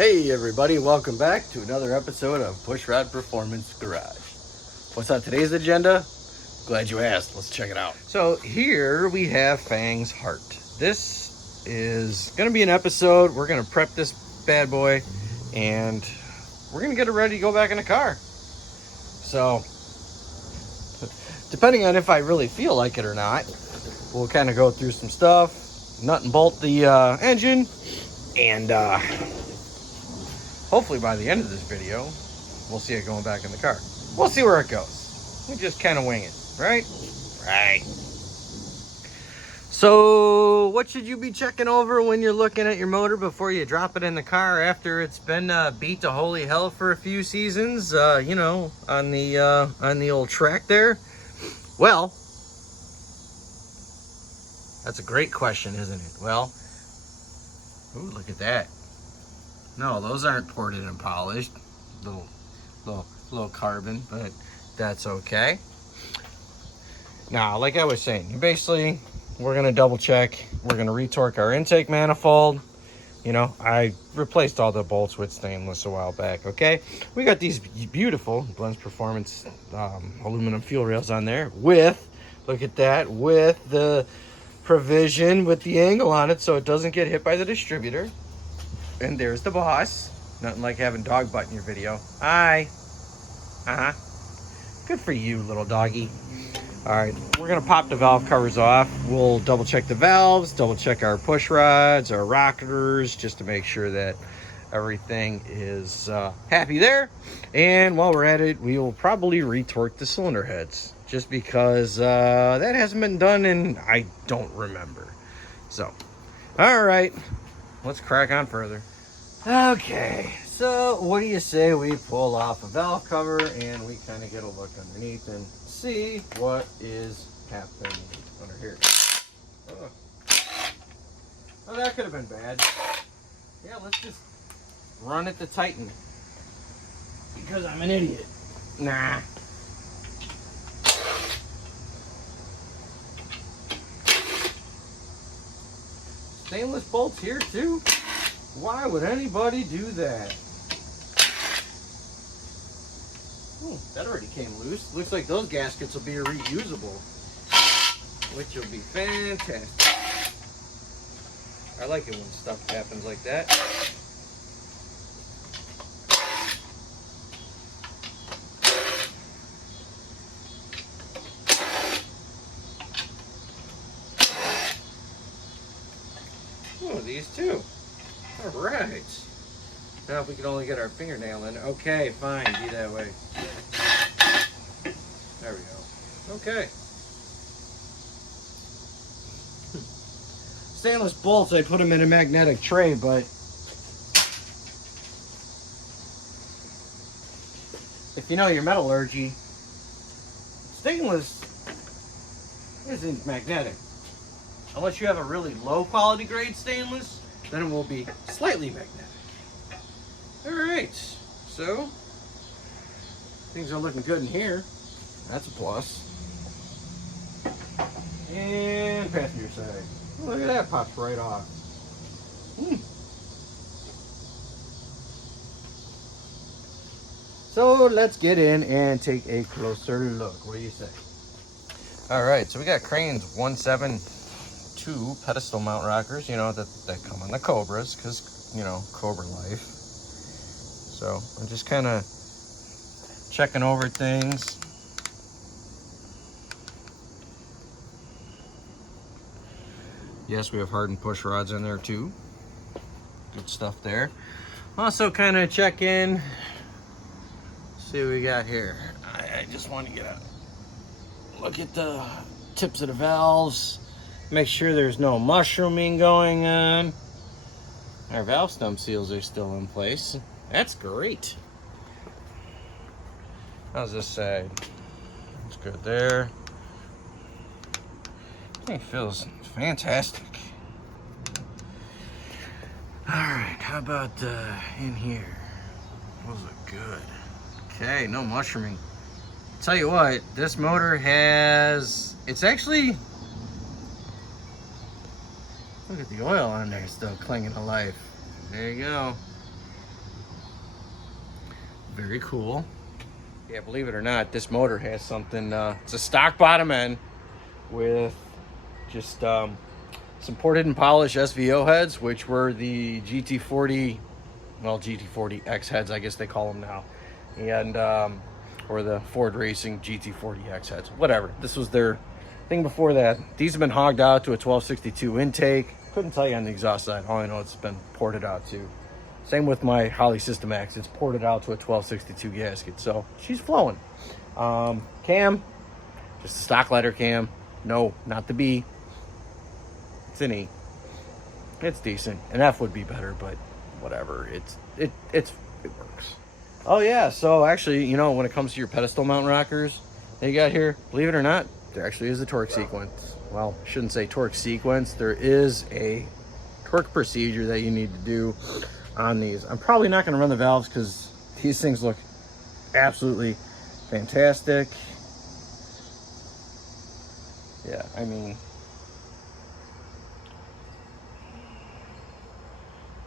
Hey everybody, welcome back to another episode of Pushrod Performance Garage. What's on today's agenda? Glad you asked. Let's check it out. So here we have Fanged's Heart. This is going to be an episode. We're going to prep this bad boy and we're going to get it ready to go back in the car. So depending on if I really feel like it or not, we'll kind of go through some stuff, nut and bolt the engine, and hopefully by the end of this video, we'll see it going back in the car. We'll see where it goes. We just kind of wing it, right? Right. So, what should you be checking over when you're looking at your motor before you drop it in the car after it's been beat to holy hell for a few seasons, you know, on the old track there? Well, that's a great question, isn't it? Well, ooh, look at that. No, those aren't ported and polished. Little carbon, but that's okay. Now, like I was saying, basically, we're gonna double check. We're gonna retorque our intake manifold. You know, I replaced all the bolts with stainless a while back. Okay, we got these beautiful Blends Performance aluminum fuel rails on there with, look at that, with the provision with the angle on it so it doesn't get hit by the distributor. And there's the boss. Nothing like having dog butt in your video. Hi. Good for you, little doggy. All right, we're gonna pop the valve covers off. We'll double check the valves, double check our push rods, our rockers, just to make sure that everything is happy there. And while we're at it, we will probably retorque the cylinder heads, just because that hasn't been done and I don't remember. So, all right, let's crack on further. Okay, so what do you say we pull off a valve cover and we kind of get a look underneath and see what is happening under here. Oh, that could have been bad. Yeah, let's just run it to tighten because I'm an idiot. Nah. Stainless bolts here too? Why would anybody do that? Ooh, that already came loose. Looks like those gaskets will be reusable, which will be fantastic. I like it when stuff happens like that. Oh, these too. All right. Now if we can only get our fingernail in. Okay, fine. Be that way. There we go. Okay. Stainless bolts, I put them in a magnetic tray, but if you know your metallurgy, stainless isn't magnetic. Unless you have a really low quality grade stainless, then it will be slightly magnetic. All right, so things are looking good in here. That's a plus. And passenger side. Oh, look at that, pops right off. So let's get in and take a closer look. What do you say? All right, so we got Crane's 172 pedestal mount rockers, you know, that come on the Cobras, because, you know, Cobra life. So I'm just kind of checking over things. Yes, we have hardened push rods in there too. Good stuff there. Also kind of check in, see what we got here. I just want to get a look at the tips of the valves. Make sure there's no mushrooming going on. Our valve stem seals are still in place. That's great. How's this side? It's good there. I think it feels fantastic. All right, how about in here? Those look good. Okay, no mushrooming. Tell you what, this motor has, it's actually, look at the oil on there still clinging to life. There you go. very cool. Yeah, believe it or not, this motor has something, it's a stock bottom end with just some ported and polished SVO heads, which were the GT40, well, GT40X heads, I guess they call them now. And, or the Ford Racing GT40X heads, whatever. This was their thing before that. These have been hogged out to a 1262 intake. Couldn't tell you on the exhaust side. All I know it's been ported out too. Same with my Holley System X. It's ported out to a 1262 gasket. So she's flowing. Cam, just a stock ladder cam. No, not the B. It's an E. It's decent. An F would be better, but whatever. It works. Oh yeah, so actually, you know, when it comes to your pedestal mount rockers that you got here, believe it or not, there actually is a torque sequence. Well, I shouldn't say torque sequence. There is a torque procedure that you need to do on these. I'm probably not going to run the valves because these things look absolutely fantastic. Yeah, I mean,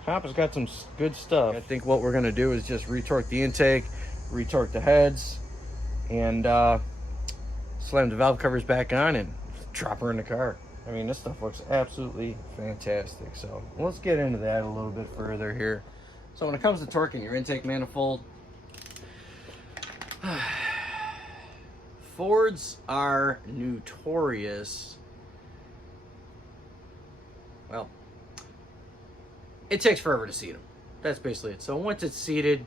Hop has got some good stuff. I think what we're going to do is just retorque the intake, retorque the heads, and slam the valve covers back on and drop her in the car. I mean, this stuff looks absolutely fantastic. So let's get into that a little bit further here. So when it comes to torquing your intake manifold, Fords are notorious. Well, it takes forever to seat them. That's basically it. So once it's seated,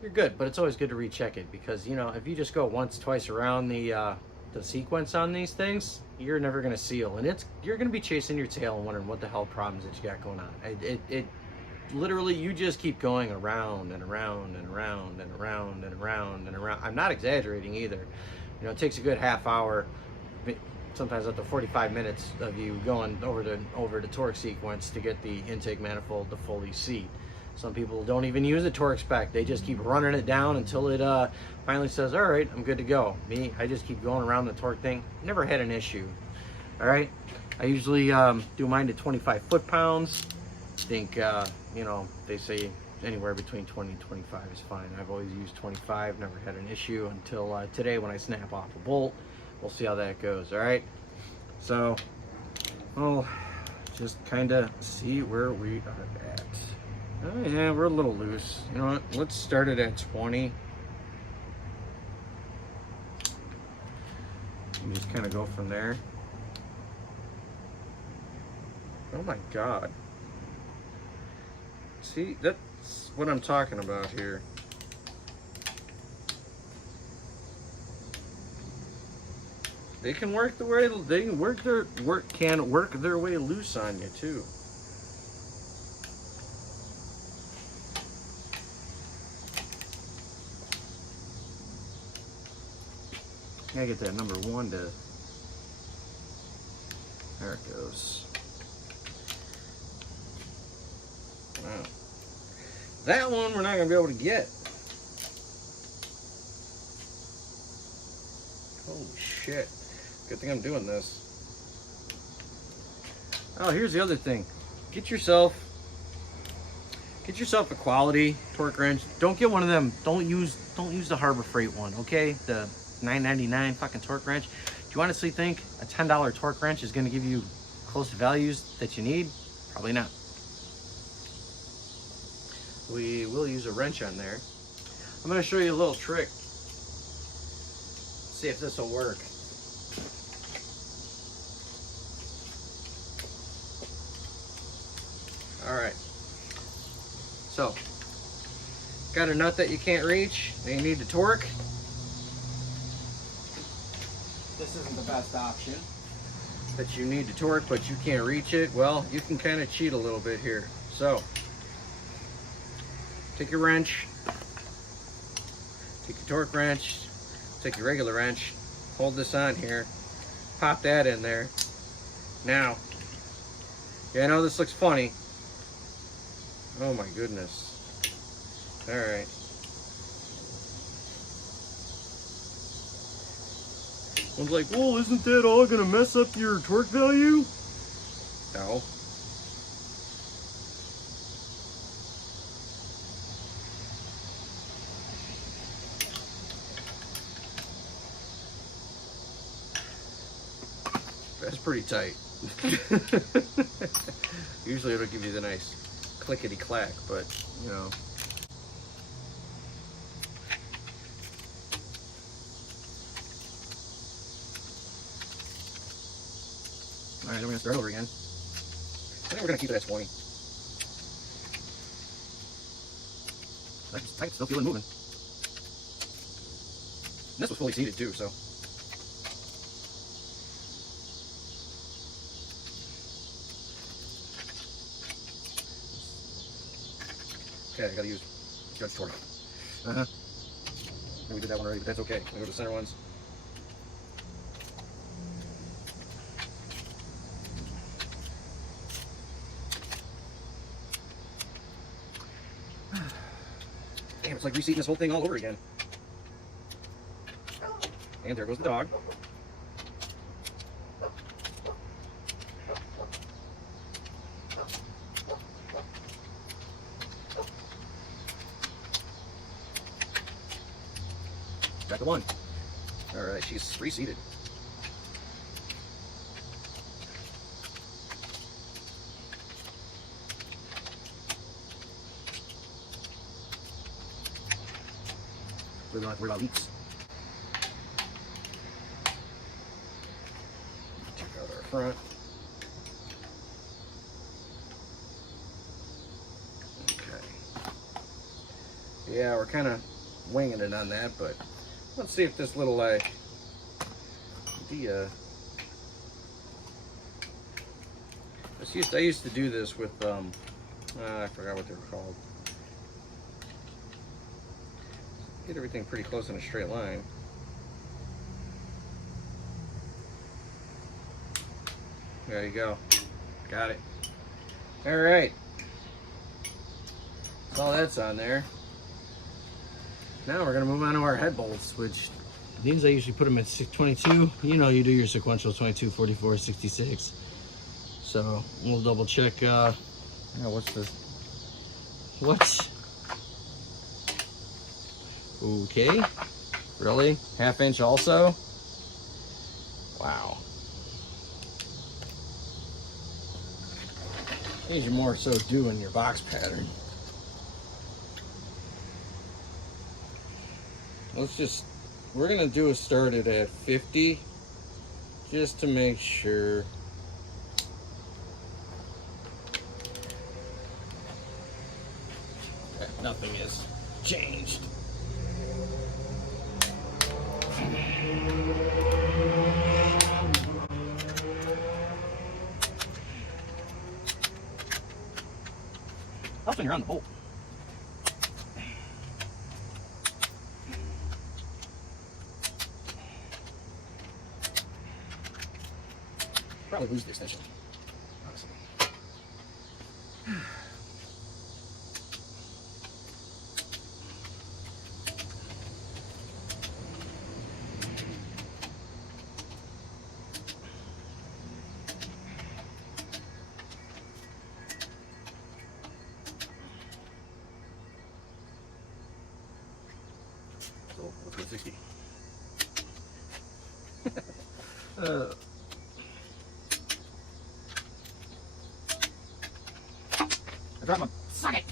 you're good, but it's always good to recheck it because, you know, if you just go once, twice around the sequence on these things, you're never going to seal, and you're going to be chasing your tail and wondering what the hell problems that you got going on. It literally, you just keep going around and around and around and around and around and around. I'm not exaggerating either. You know, it takes a good half hour, sometimes up to 45 minutes of you going over the torque sequence to get the intake manifold to fully seat. Some people don't even use the torque spec. They just keep running it down until it finally says, all right, I'm good to go. Me, I just keep going around the torque thing. Never had an issue. All right. I usually do mine to 25 foot-pounds. I think, you know, they say anywhere between 20 and 25 is fine. I've always used 25, never had an issue until today when I snap off a bolt. We'll see how that goes. All right. So, we'll just kind of see where we are at. Oh yeah, we're a little loose. You know what? Let's start it at 20. And just kind of go from there. Oh my God. See, that's what I'm talking about here. They can work the way they can work their way loose on you too. I get that number 1 to, there it goes. Wow. That one we're not going to be able to get. Holy shit. Good thing I'm doing this. Oh, here's the other thing. Get yourself a quality torque wrench. Don't get one of them. Don't use the Harbor Freight one, okay? The $9.99 fucking torque wrench. Do you honestly think a $10 torque wrench is going to give you close to values that you need? Probably not. We will use a wrench on there. I'm going to show you a little trick. See if this will work. All right. So, got a nut that you can't reach, and you need to torque. This isn't the best option, that you need to torque, but you can't reach it. Well, you can kind of cheat a little bit here. So, take your wrench, take your torque wrench, take your regular wrench, hold this on here, pop that in there. Now, yeah, I know this looks funny. Oh my goodness. All right. I was like, well, isn't that all gonna mess up your torque value? No. pretty tight. Usually it'll give you the nice clickety clack, but you know. All right, then we're gonna start over again. I think we're gonna keep it at 20. That's tight, still feeling moving. And this was fully seated too, so. Okay, I gotta use Judge Torque. We did that one already, but that's okay. We go to the center ones. Damn, it's like reseating this whole thing all over again. And there goes the dog. Got the one. All right, she's reseated. We don't have to worry about leaks. Check out our front. Okay. Yeah, we're kind of winging it on that, but let's see if this little I used to do this with I forgot what they were called. Get everything pretty close in a straight line. There you go. Got it. All right. So all that's on there. Now we're gonna move on to our head bolts, which these I usually put them at 22. You know, you do your sequential 22, 44, 66. So we'll double check. What's this? What? Okay. Really? ½ inch also? Wow. These are more so doing your box pattern. We're gonna do a start it at 50 just to make sure. Okay, nothing is changed. Helps when you're on the bolt. Probably lose the extension, honestly. So let's go 60. I dropped my socket.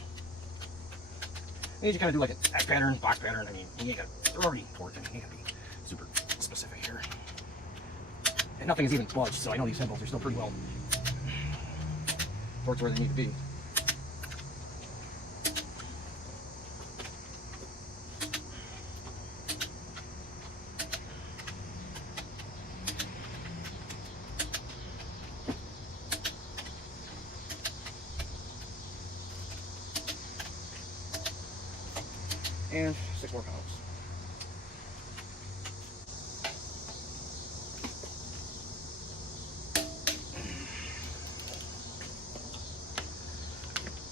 You kind of do like a back pattern, box pattern. I mean, you got they're already torqued. I mean, you got to be super specific here. And nothing is even budged, so I know these head bolts are still pretty well torqued where they need to be. And 6 more pounds.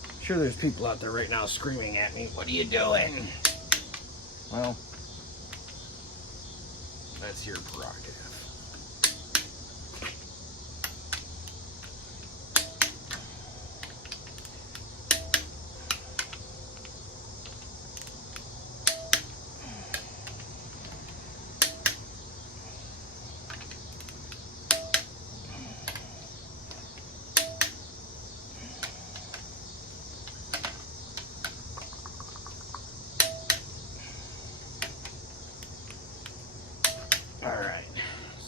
I'm sure there's people out there right now screaming at me, "What are you doing?" Well, that's your prerogative.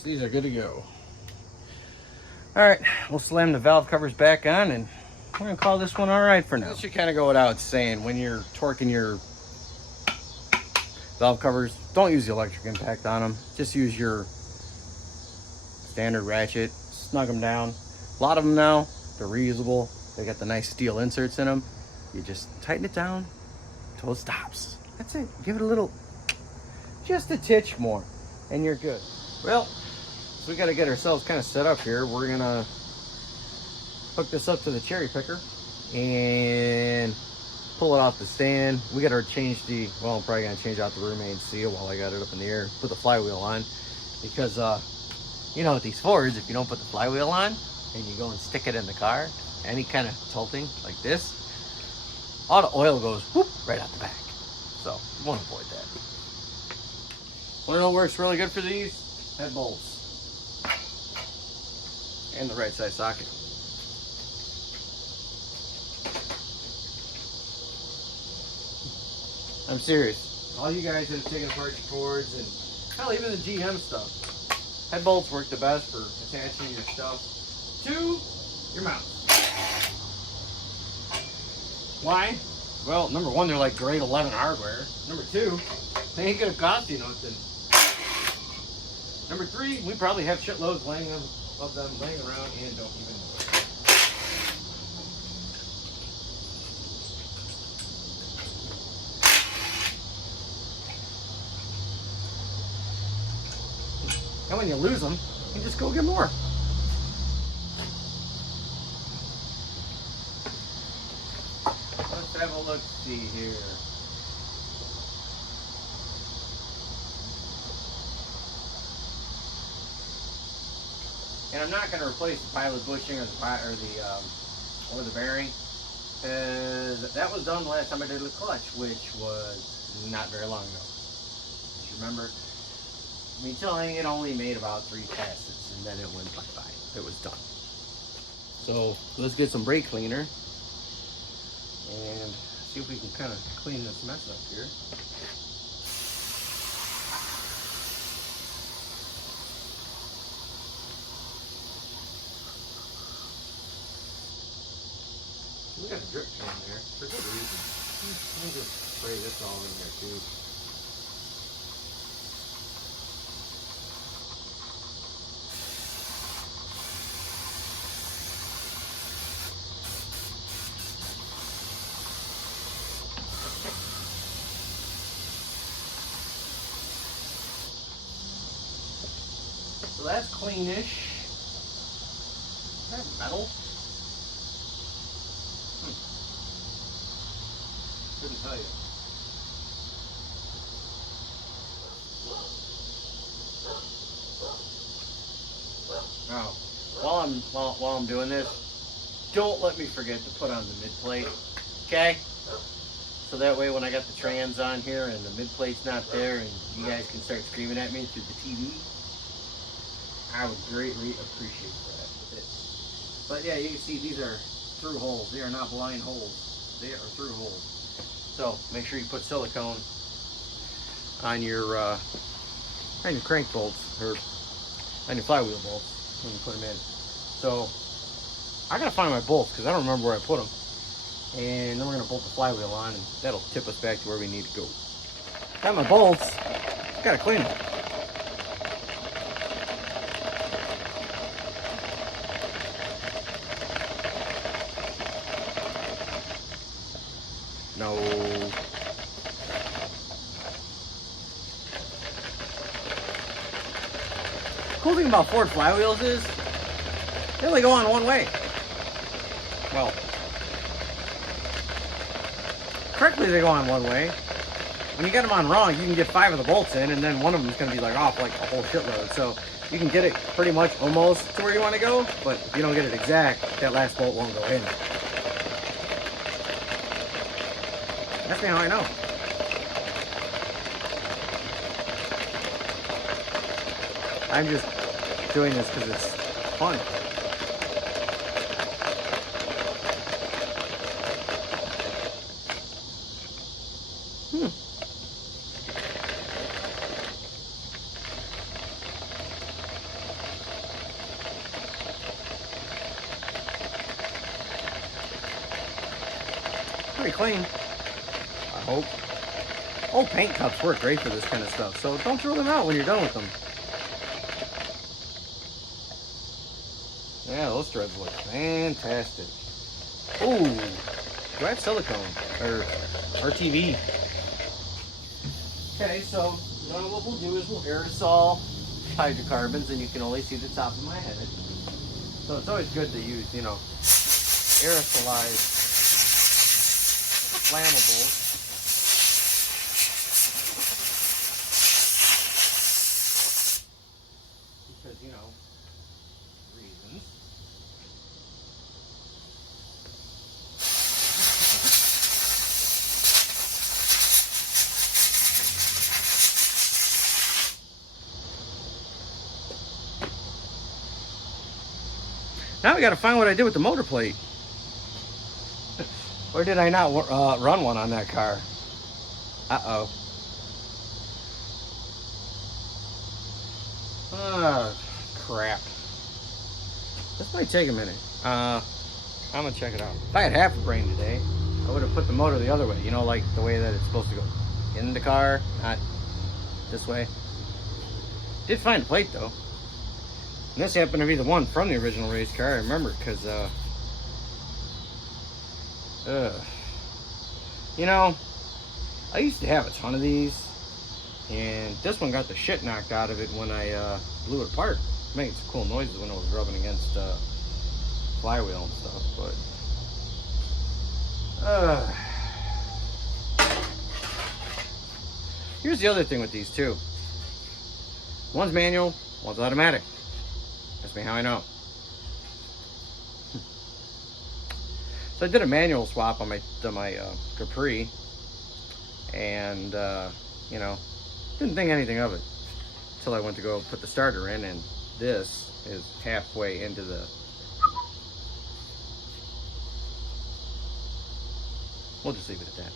So these are good to go. All right, we'll slam the valve covers back on and we're gonna call this one all right for now. This should kind of go without saying, when you're torquing your valve covers, don't use the electric impact on them. Just use your standard ratchet, snug them down. A lot of them now, they're reusable. They got the nice steel inserts in them. You just tighten it down until it stops. That's it. Give it a little, just a titch more, and you're good. Well, so we got to get ourselves kind of set up here. We're gonna hook this up to the cherry picker and pull it off the stand. We got to change the, well, I'm probably gonna change out the rear main seal while I got it up in the air. Put the flywheel on, because you know, with these Fords, if you don't put the flywheel on and you go and stick it in the car, any kind of tilting like this, all the oil goes whoop right out the back. So you want to avoid that. Want to know what works really good for these? Head bolts and the right side socket. I'm serious. All you guys that have taken apart your Fords and hell, even the GM stuff, head bolts work the best for attaching your stuff to your mount. Why? Well, number one, they're like grade 11 hardware. Number two, they ain't gonna cost you nothing. Number three, we probably have shitloads of them laying around and don't even know it. And when you lose them, you just go get more. Let's have a look-see here. And I'm not going to replace the pilot bushing or the bearing, because that was done the last time I did the clutch, which was not very long ago. As you remember, me telling it only made about 3 passes, and then it went bye-bye. It was done. So let's get some brake cleaner and see if we can kind of clean this mess up here. We got a drip can there for good reason. Let me just spray this all in there too. So that's cleanish. Is that metal? Couldn't tell you. Now, while I'm doing this, don't let me forget to put on the mid plate, okay? So that way, when I got the trans on here and the mid plate's not there, and you guys can start screaming at me through the TV, I would greatly appreciate that. But yeah, you can see these are through holes. They are not blind holes. They are through holes. So make sure you put silicone on your crank bolts, or on your flywheel bolts when you put them in. So I gotta find my bolts because I don't remember where I put them. And then we're gonna bolt the flywheel on, and that'll tip us back to where we need to go. Got my bolts. Gotta clean them. No. Cool thing about Ford flywheels is they only go on one way. Well, correctly they go on one way. When you get them on wrong, you can get 5 of the bolts in, and then one of them is going to be like off like a whole shitload. So you can get it pretty much almost to where you want to go, but if you don't get it exact, that last bolt won't go in. That's how I know. I'm just doing this because it's fun. clean. I hope. Old paint cups work great for this kind of stuff, so don't throw them out when you're done with them. Yeah, those threads look fantastic. Ooh, do I have silicone or RTV? Okay, so what we'll do is we'll aerosol hydrocarbons, and you can only see the top of my head. So it's always good to use, you know, aerosolized flammables. Because, you know, reasons. Now we got to find what I did with the motor plate. Or did I not run one on that car? Uh-oh. Crap. This might take a minute. I'm gonna check it out. If I had half a brain today, I would have put the motor the other way. You know, like the way that it's supposed to go in the car, not this way. Did find a plate though. And this happened to be the one from the original race car. I remember because, you know, I used to have a ton of these, and this one got the shit knocked out of it when I blew it apart. Making some cool noises when it was rubbing against flywheel and stuff, but here's the other thing with these too. One's manual, one's automatic. Ask me how I know. So I did a manual swap on my Capri, and you know, didn't think anything of it until I went to go put the starter in, and this is halfway into the. We'll just leave it at that.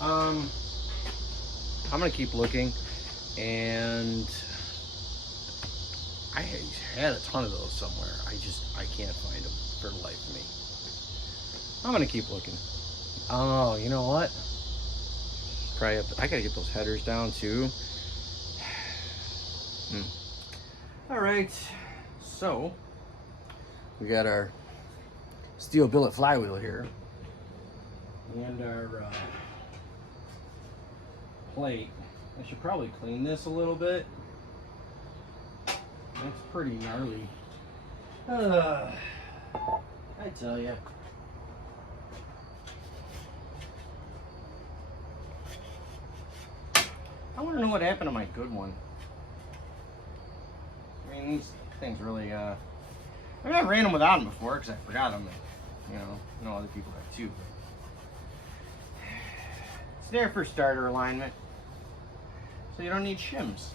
I'm gonna keep looking, and I had a ton of those somewhere. I can't find them for the life of me. I'm gonna keep looking. Oh, you know what? Probably have to, I gotta get those headers down too. All right, so we got our steel billet flywheel here, and our plate. I should probably clean this a little bit. That's pretty gnarly. I tell you. I want to know what happened to my good one. I mean, these things really, I mean, I ran them without them before because I forgot them. You know other people have too. It's there for starter alignment, so you don't need shims.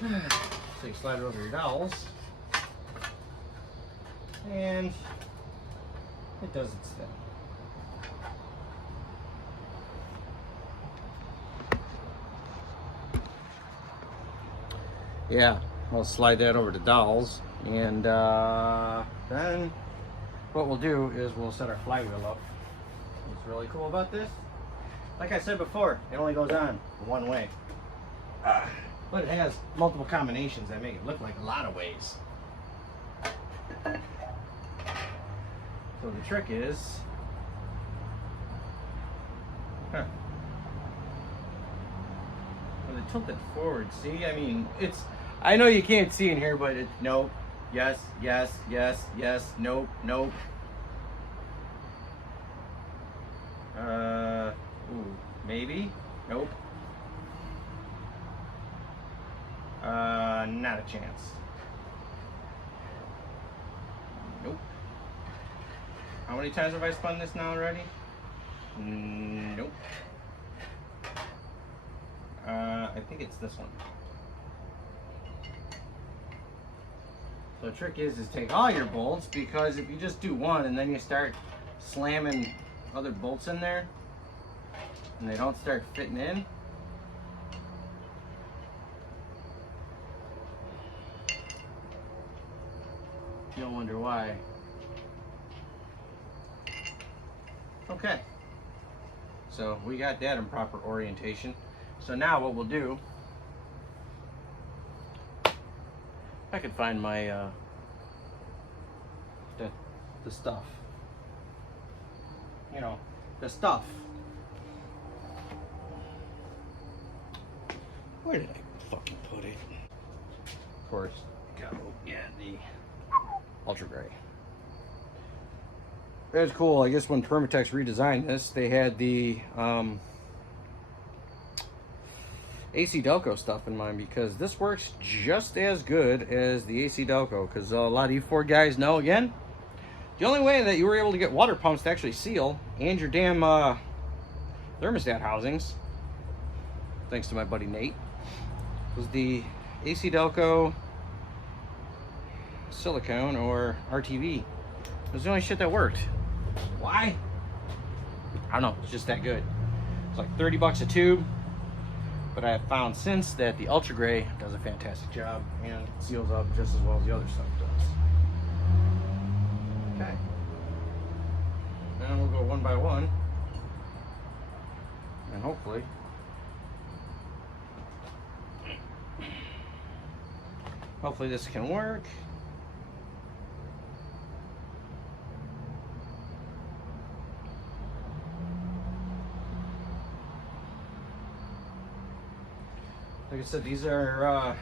So you slide it over your dowels, and it does its thing. Yeah, I'll slide that over to dowels, and then what we'll do is we'll set our flywheel up. What's really cool about this, like I said before, it only goes on one way. But it has multiple combinations that make it look like a lot of ways. So the trick is, well, they tilt it forward. See, I mean, it's, I know you can't see in here, but it, nope, yes, yes, yes, yes, nope, nope. Ooh, maybe, nope. Not a chance. Nope. How many times have I spun this now already? Nope. I think it's this one. So the trick is take all your bolts, because if you just do one and then you start slamming other bolts in there and they don't start fitting in, You'll wonder why. Okay. So we got that in proper orientation. So now what we'll do, I could find my the stuff. You know, the stuff. Where did I fucking put it? Of course, go get the Ultra Gray. It was cool. I guess when Permatex redesigned this, they had the AC Delco stuff in mind, because this works just as good as the AC Delco. Because a lot of you Ford guys know, again, the only way that you were able to get water pumps to actually seal and your damn thermostat housings, thanks to my buddy Nate, was the AC Delco silicone or RTV. It was the only shit that worked. Why? I don't know. It's just that good. It's like 30 bucks a tube. But I have found since that the Ultra Gray does a fantastic job and seals up just as well as the other stuff does. Okay. Now we'll go one by one. And hopefully this can work. Like I said, these are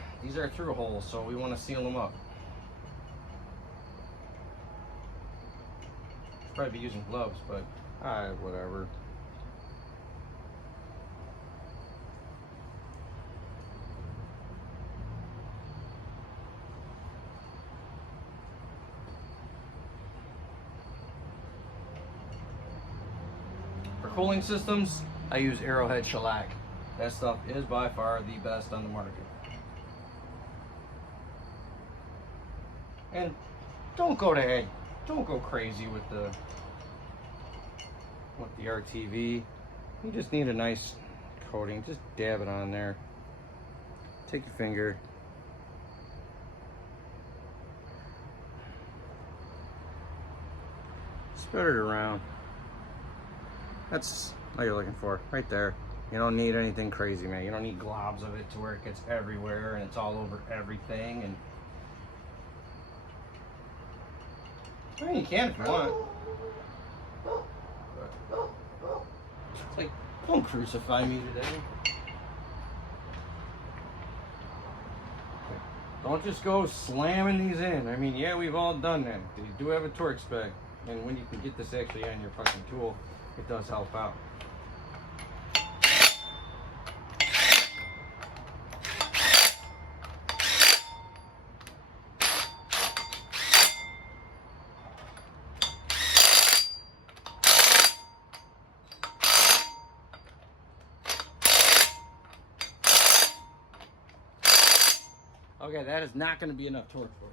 through holes, so we want to seal them up. Should probably be using gloves, but whatever. For cooling systems, I use Arrowhead shellac. That stuff is by far the best on the market. And don't go crazy with the RTV. You just need a nice coating. Just dab it on there. Take your finger. Spread it around. That's what you're looking for, right there. You don't need anything crazy, man. You don't need globs of it to where it gets everywhere and it's all over everything. And I mean, you can if you want. But it's like, don't crucify me today. Don't just go slamming these in. I mean, yeah, we've all done that. You do have a torque spec, and when you can get this actually on your fucking tool, it does help out. Okay, that is not going to be enough torque for you.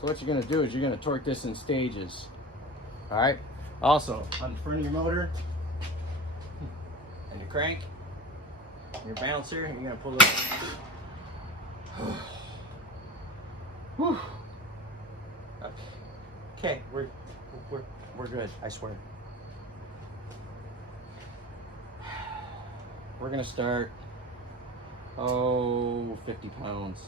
So what you're going to do is you're going to torque this in stages. All right. Also, on the front of your motor and your crank, your balancer, you're going to pull it. Whew. Okay, we're good. I swear. We're going to start. 50 pounds.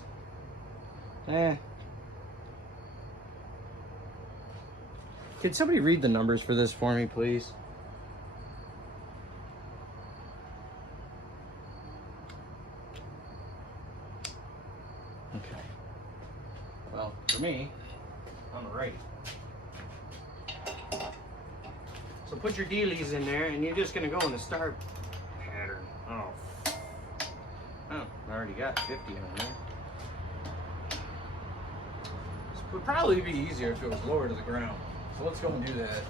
Can somebody read the numbers for this for me, please? Okay. Well, for me, I'm right. So put your dealies in there, and you're just gonna go in the start pattern. Oh, I already got 50 on there. This would probably be easier if it was lower to the ground. So let's go and do that.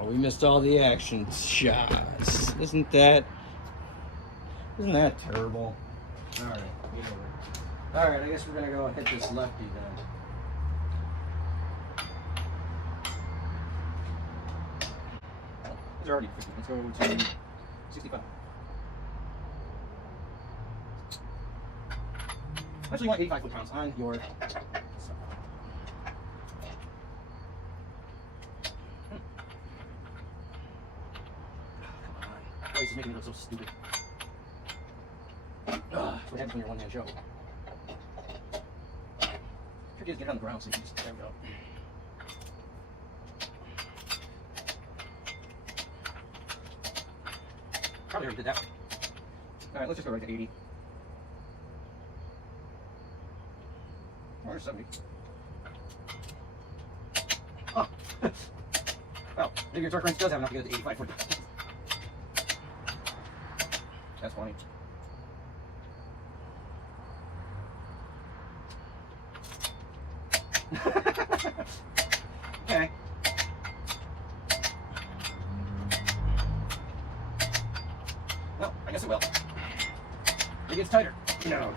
Oh, we missed all the action shots. Isn't that terrible? All right, get over it. All right, I guess we're gonna go hit this lefty then. These are already 50. Let's go to 65. Actually, you want 85 foot-pounds on your stuff. Why is this making me look so stupid? That's what happens when you're a one-man show. Trick is get it on the ground so you can just there we go. Probably already did that one. Alright, let's just go right to 80. Or 70. Oh! Well, maybe your torque wrench does have enough to get it to 85 foot. That's funny. Okay. Well, I guess it will. It gets tighter. Who knows?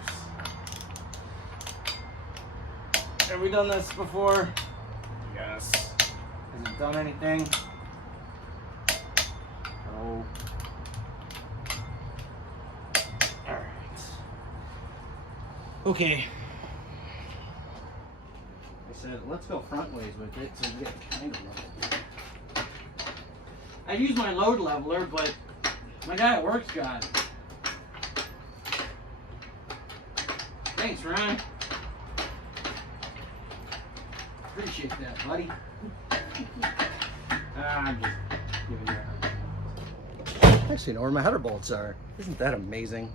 Have we done this before? Yes. Has it done anything? No. Alright. Okay. I said, let's go front ways with it so we get kind of level. I use my load leveler, but my guy at work's got it. Thanks, Ron. Appreciate that, buddy. I'm just giving you a hard time. Actually, I know where my header bolts are. Isn't that amazing?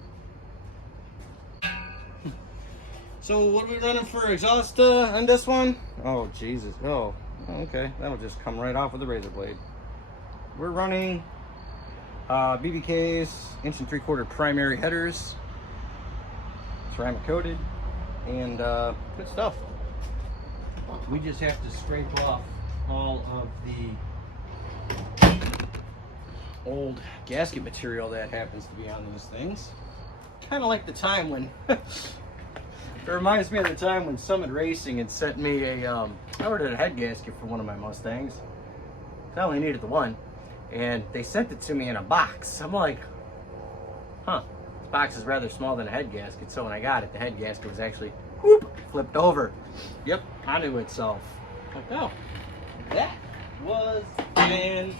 So, what are we running for exhaust on this one? Oh, Jesus. Oh, okay. That'll just come right off with the razor blade. We're running BBKs, 1 3/4 primary headers, ceramic coated, and good stuff. We just have to scrape off all of the old gasket material that happens to be on these things. Kind of like the time when it reminds me of the time when Summit Racing had sent me I ordered a head gasket for one of my Mustangs. I only needed the one, and they sent it to me in a box. I'm like, huh, this box is rather small than a head gasket. So when I got it, the head gasket was actually whoop, flipped over. Yep, onto itself. Like, oh, that was fantastic.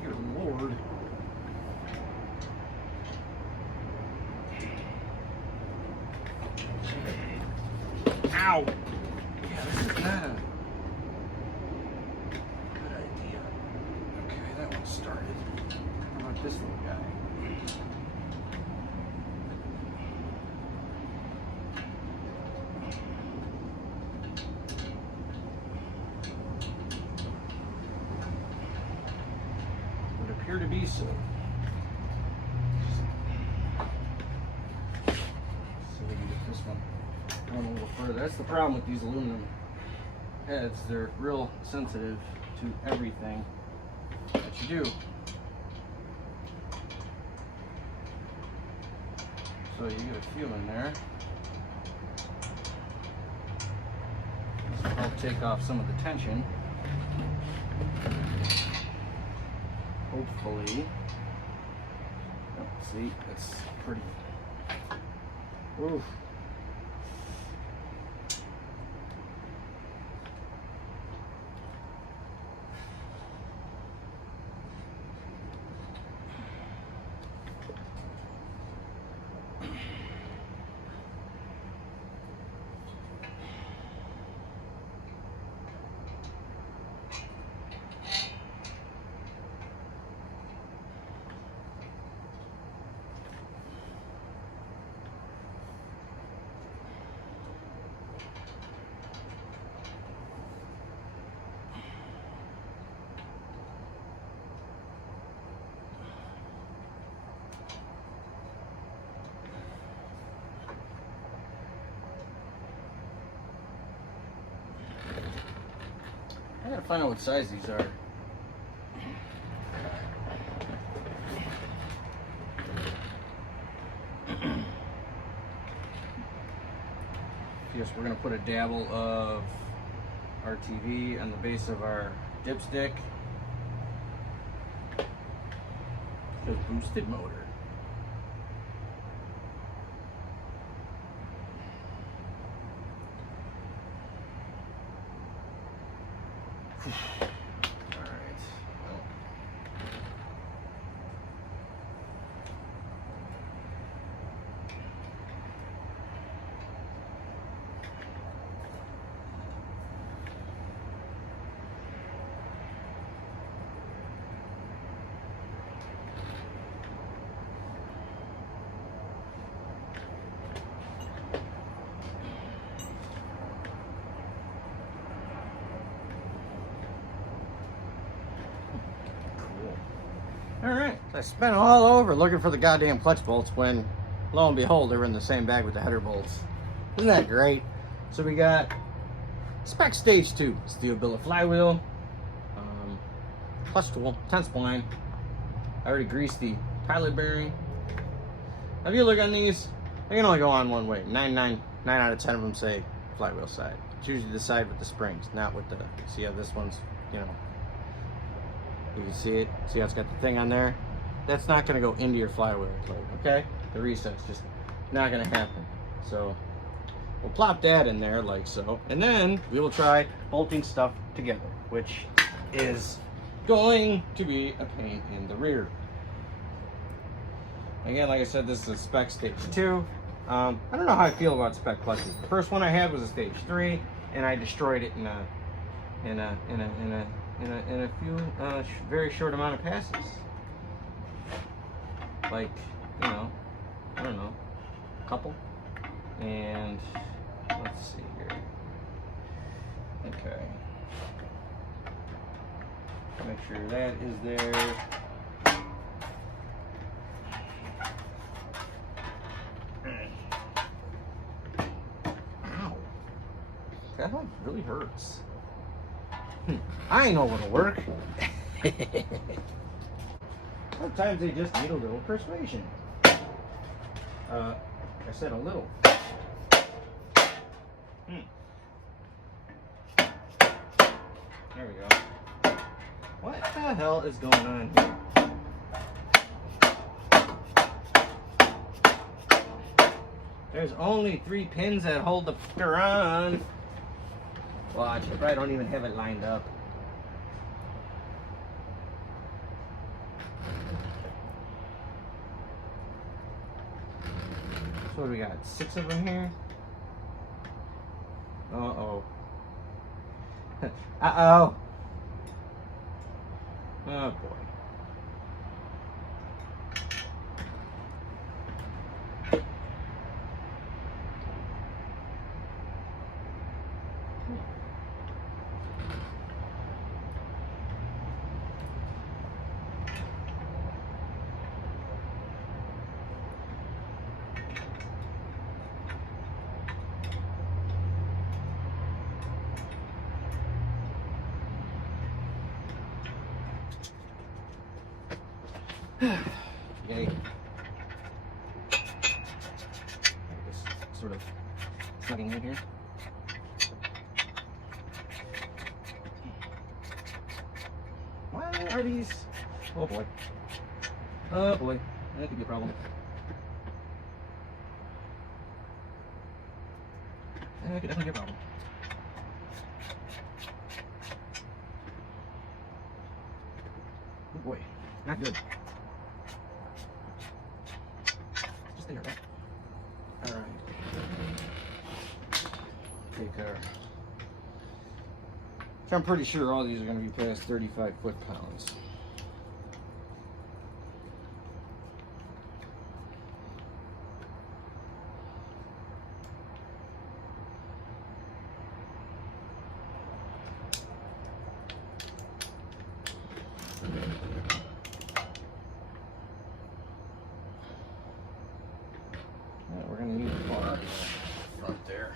Dear Lord. Ow! Yeah, this is not a good idea. Okay, that one started. How about this little guy? Would appear to be so. So we can get this one going a little further. That's the problem with these aluminum heads. They're real sensitive to everything that you do. So you get a few in there. This will help take off some of the tension. Hopefully. Oh, see, that's pretty. Oof. gotta find out what size these are. Yes, we're gonna put a dabble of RTV on the base of our dipstick. Just boosted motor. Alright, I spent all over looking for the goddamn clutch bolts when, lo and behold, they were in the same bag with the header bolts. Isn't that great? So we got spec stage 2, steel billet flywheel, clutch tool, 10 spline. I already greased the pilot bearing. Now if you look on these, they can only go on one way. 9 out of 10 of them say flywheel side. It's usually the side with the springs, not with the, see how this one's, you know, you can see it. See how it's got the thing on there? That's not going to go into your flywheel plate, okay? The reset's just not going to happen. So we'll plop that in there like so. And then we will try bolting stuff together, which is going to be a pain in the rear. Again, like I said, this is a spec stage 2. I don't know how I feel about spec clutches. The first one I had was a stage 3, and I destroyed it in a few very short amount of passes. Like, you know, I don't know, a couple. And let's see here. Okay. Make sure that is there. Ow. That like really hurts. I know what'll work. Sometimes they just need a little persuasion. I said a little. There we go. What the hell is going on here? There's only 3 pins that hold the fucker on. Watch, I probably don't even have it lined up. So what do we got? 6 of them here? Uh-oh. Uh-oh. Oh boy. Yay. Just sort of snugging in here. Why are these? Oh boy. Oh boy. That could be a problem. That could definitely be a problem. Oh boy. Not good. Just there, right? Alright. Take care. So I'm pretty sure all these are going to be past 35 foot-pounds. We're going to need a bar front there.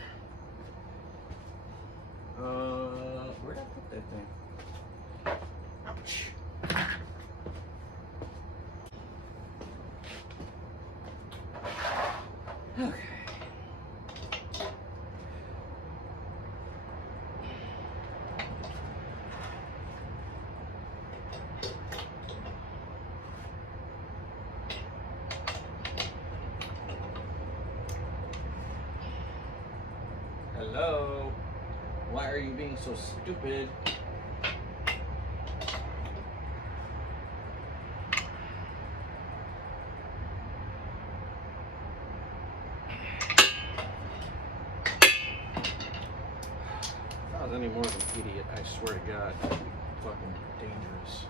Where'd I put that thing? Hello? Why are you being so stupid? If I was any more of an idiot, I swear to God, that'd be fucking dangerous.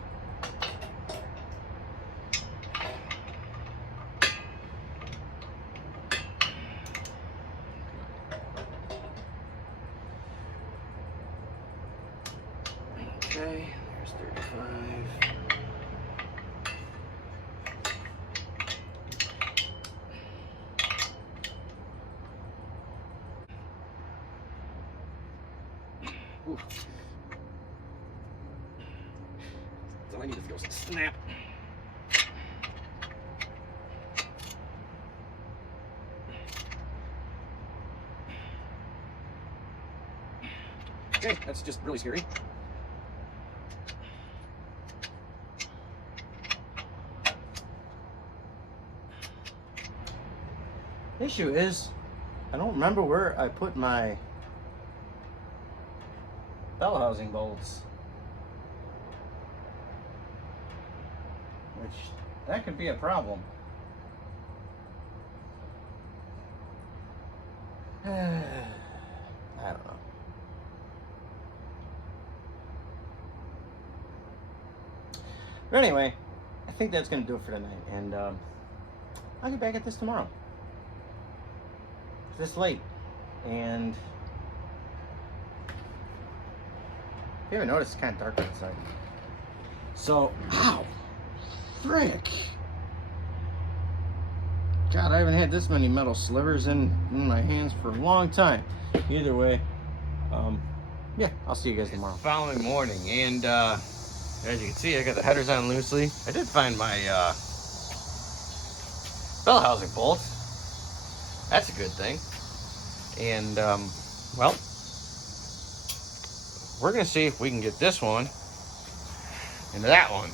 Okay, there's 35. Ooh. So I need to go snap. Okay, that's just really scary. The issue is, I don't remember where I put my bell housing bolts. Which, that could be a problem. I don't know. But anyway, I think that's going to do it for tonight. And I'll get back at this tomorrow. It's this late. And if you haven't noticed, it's kind of dark outside. So, ow! Frick! God, I haven't had this many metal slivers in my hands for a long time. Either way, yeah, I'll see you guys tomorrow. Following morning, and as you can see, I got the headers on loosely. I did find my bell housing bolt. That's a good thing. And, well, we're going to see if we can get this one into that one.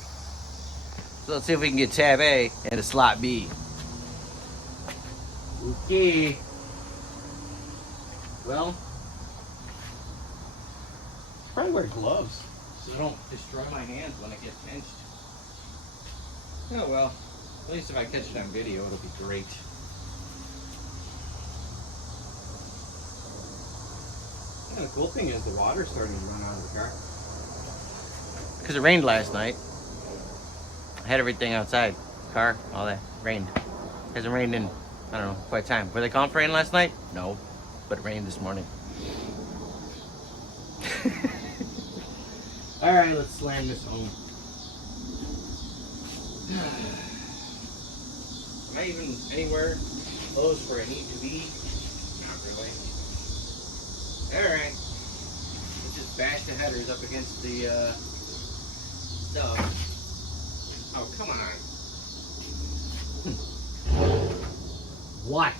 So let's see if we can get tab A into slot B. Okay. Well, probably wear gloves so I don't destroy my hands when I get pinched. Oh well, at least if I catch it on video, it'll be great. Yeah, the cool thing is the water's starting to run out of the car. Because it rained last night. I had everything outside. Car, all that. Rained. Hasn't rained in, I don't know, quite time. Were they calling for rain last night? No. But it rained this morning. Alright, let's slam this home. Am I even anywhere close where I need to be? Not really. Alright. Let's just bash the headers up against the stuff. Oh, come on. What?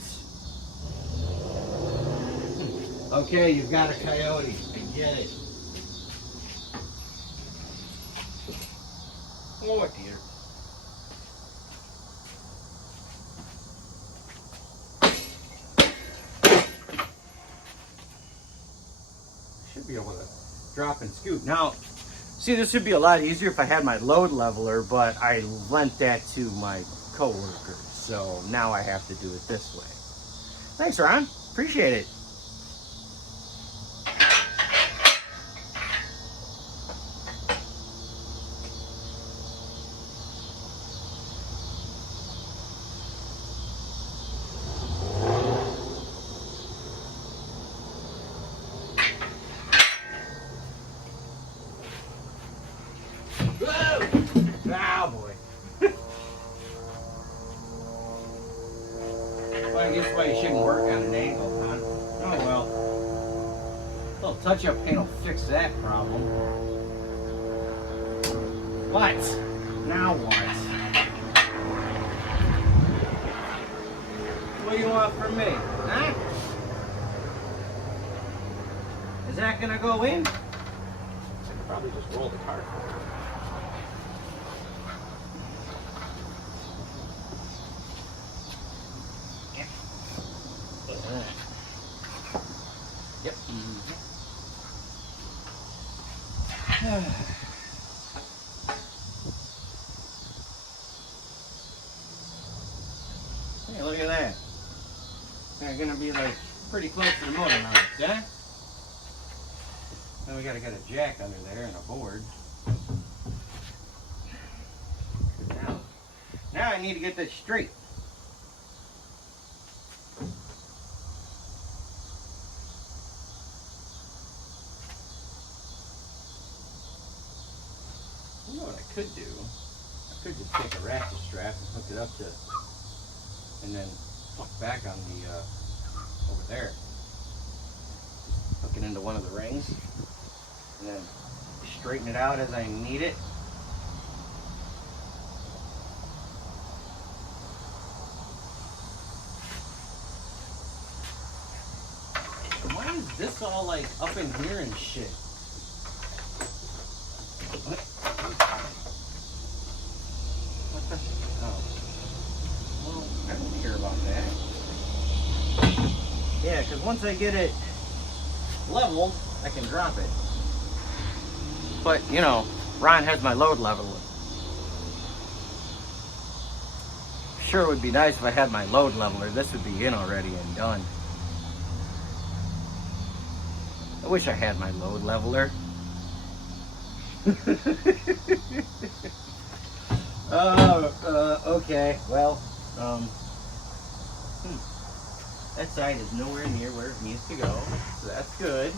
Okay, you've got a coyote. I get it. Oh dear. Should be able to drop and scoop. Now, see, this would be a lot easier if I had my load leveler, but I lent that to my coworkers. So now I have to do it this way. Thanks, Ron. Appreciate it. Oh boy. Well, I guess why you shouldn't work on an angle, huh? Oh well. A little touch-up paint will fix that problem. What? Now what? What do you want from me? Huh? Is that gonna go in? I could probably just roll the car. Yep. Hey, look at that. They're gonna be like pretty close to the motor mount, yeah? Now we gotta get a jack under there and a board. Now I need to get this straight. You know what I could do? I could just take a ratchet strap and hook it up to, and then hook back on the, over there. Hook it into one of the rings, and then straighten it out as I need it. Why is this all like up in here and shit? What? What the? Oh. Well, I don't care about that. Yeah, because once I get it leveled, I can drop it. But, you know, Ron has my load leveler. Sure, it would be nice if I had my load leveler. This would be in already and done. I wish I had my load leveler. Okay, well, that side is nowhere near where it needs to go, so that's good.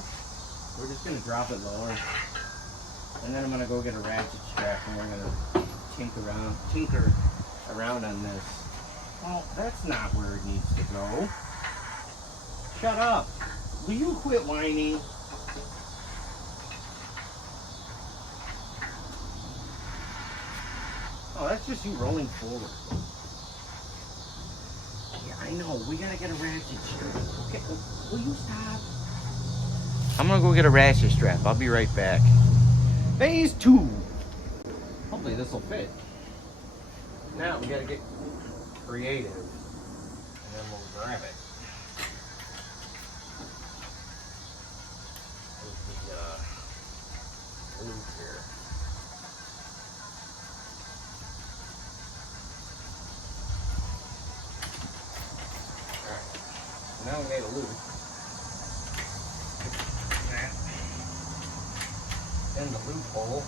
We're just gonna drop it lower, and then I'm gonna go get a ratchet strap, and we're gonna tinker around on this. Well, that's not where it needs to go. Shut up! Will you quit whining? Oh, that's just you rolling forward. Yeah, I know. We gotta get a ratchet strap. Okay, will you stop? I'm gonna go get a ratchet strap. I'll be right back. Phase 2. Hopefully this will fit. Now we gotta get creative, and then we'll grab it. With the loop here. Now we made a loop. In the loophole.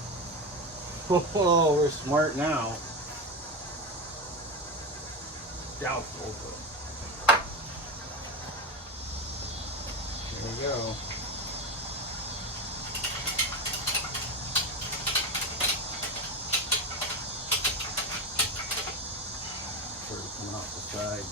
Oh, we're smart now. Doubtful, but there we go. Sort of coming off the side.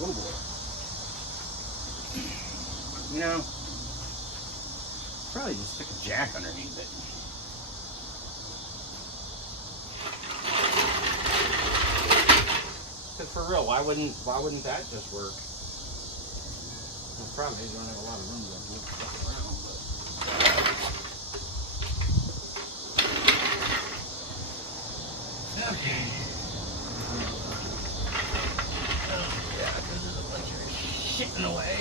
Oh boy. You know, probably just stick a jack underneath it. Because for real, why wouldn't that just work? The problem is you don't have a lot of room to move stuff around, but okay. Yeah, because there's a bunch of shit in the way.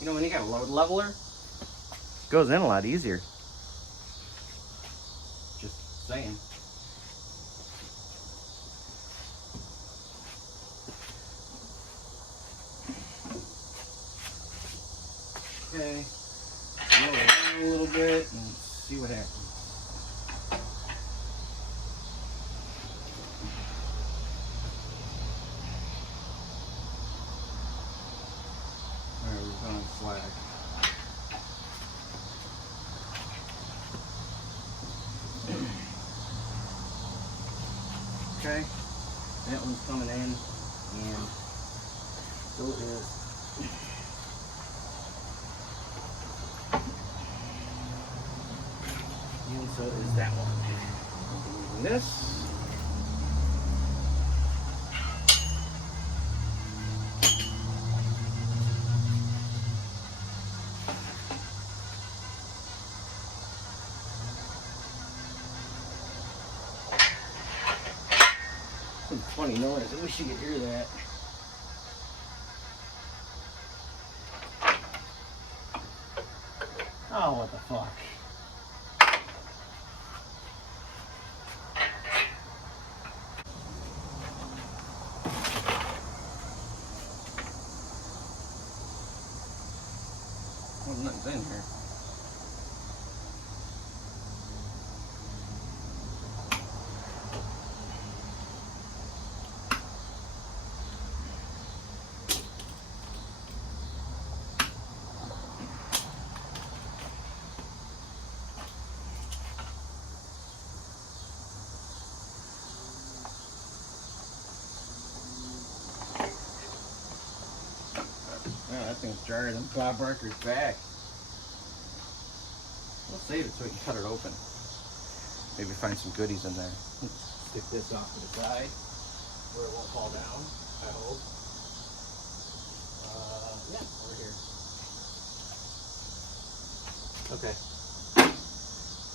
You know, when you got a load leveler, it goes in a lot easier. Just saying. Okay, roll it down a little bit and see what happens. Okay, that one's coming in, and so is and so is that one. This. Some funny noise. I wish you could hear that. Oh, what the fuck? Well, nothing's in here. Oh, that thing's drier than Bob Barker's back. We'll save it so we can cut it open. Maybe find some goodies in there. Stick this off to the side where it won't fall down, I hope. Yeah, over here. Okay.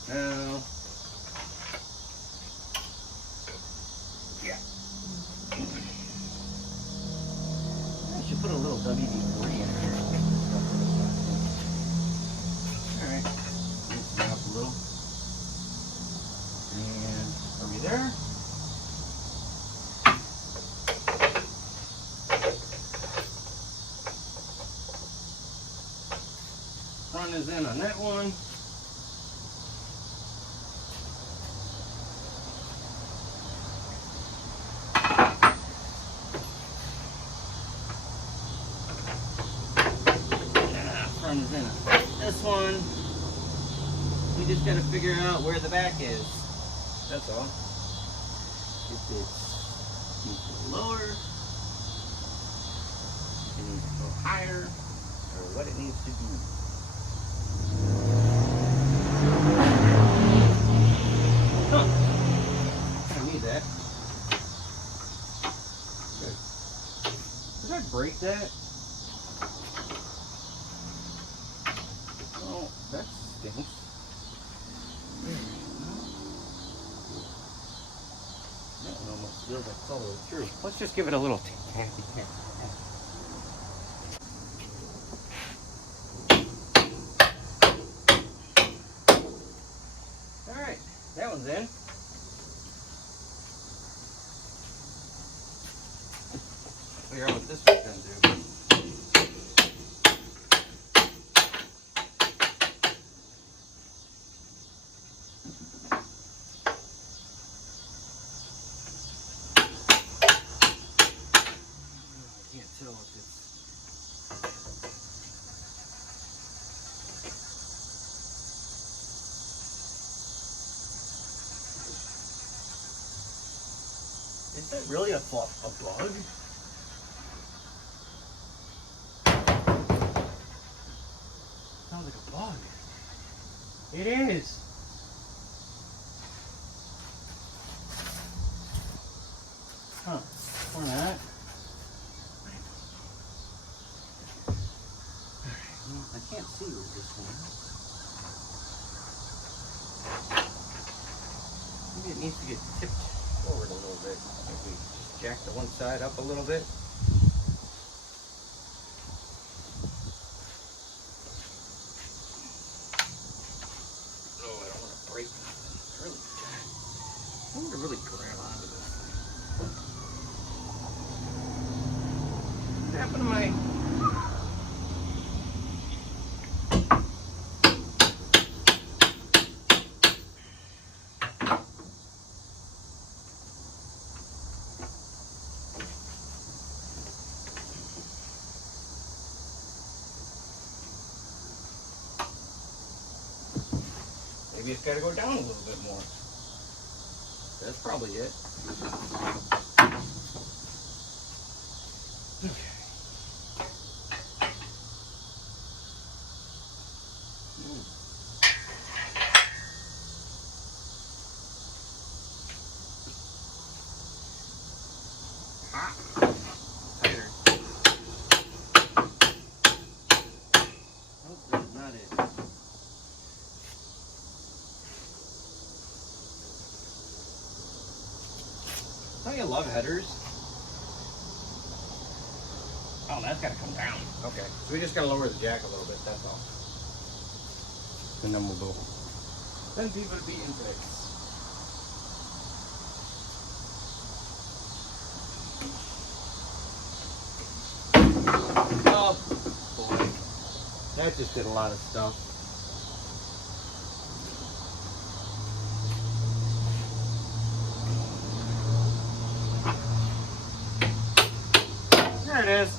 Now, yeah. I should put a little WD-40 in here. Alright. Loosen it up a little. And are we there? Front is in on that one. Front is in on this one. We just got to figure out where the back is. That's all. Get this needs to go lower. It needs to go higher, or what it needs to do. Huh. I don't need that. Good. Did I break that? Oh, that stinks. That one almost feels like it's all the way through. Let's just give it a little tappy tap. Alright, that one's in. Figure out what this one's gonna do. Is that really a bug? Sounds like a bug. It is. Huh. Or not. Well, I can't see with this one. Maybe it needs to get tipped forward a little bit. Maybe just jack the one side up a little bit. Oh, I don't want to break nothing. I want to really grab onto this thing. What happened to my... Maybe it's got to go down a little bit more. That's probably it. Okay. Tighter. Nope, that's not it. Don't you love headers? Oh, that's got to come down. Okay, so we just got to lower the jack a little bit, that's all. And then we'll go. Then people will be in fix. Oh, boy. That just did a lot of stuff. There it is.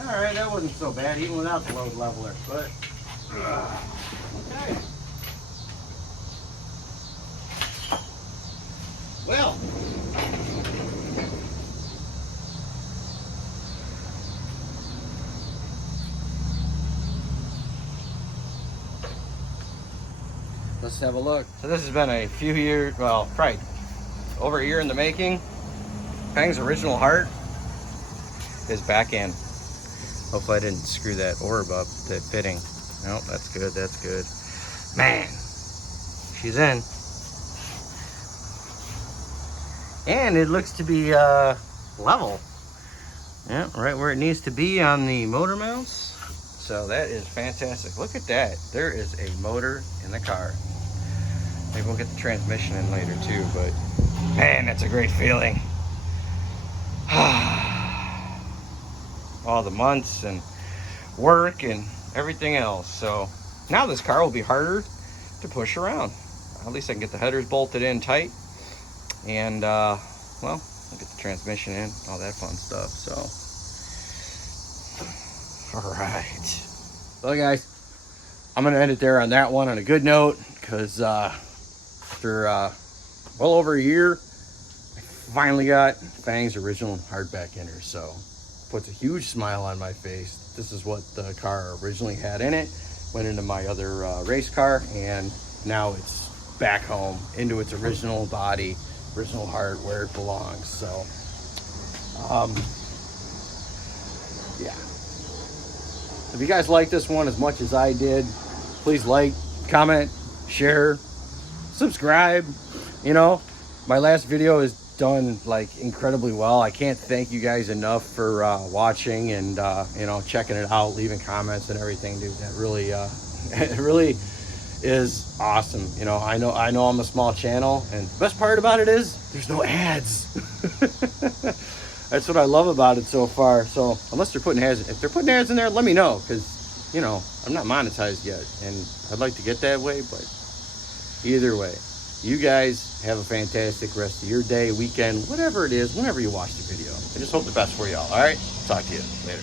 All right, that wasn't so bad, even without the load leveler, but okay. Well, let's have a look. So this has been a few years, well, probably over a year in the making. Fanged's original heart is back in. Hopefully I didn't screw that orb up, that fitting. Nope, that's good, that's good. Man, she's in. And it looks to be level. Yeah, right where it needs to be on the motor mounts. So that is fantastic. Look at that. There is a motor in the car. Maybe we'll get the transmission in later too, but man, that's a great feeling. All the months and work and everything else. So now this car will be harder to push around. At least I can get the headers bolted in tight. And well, I'll get the transmission in, all that fun stuff. So all right. Well guys, I'm gonna end it there on that one on a good note, because after well over a year, I finally got Fanged's original hardback ender. So puts a huge smile on my face. This is what the car originally had in it. Went into my other race car, and now it's back home into its original body, original heart, where it belongs. So yeah, if you guys like this one as much as I did, please like, comment, share, subscribe. You know, my last video is done like incredibly well. I can't thank you guys enough for watching and you know, checking it out, leaving comments and everything, dude. That really it really is awesome. You know, I know I'm a small channel, and the best part about it is there's no ads. That's what I love about it so far. So unless they're putting ads, if they're putting ads in there, let me know, because you know, I'm not monetized yet, and I'd like to get that way. But either way, you guys have a fantastic rest of your day, weekend, whatever it is, whenever you watch the video. I just hope the best for y'all. All right, talk to you later.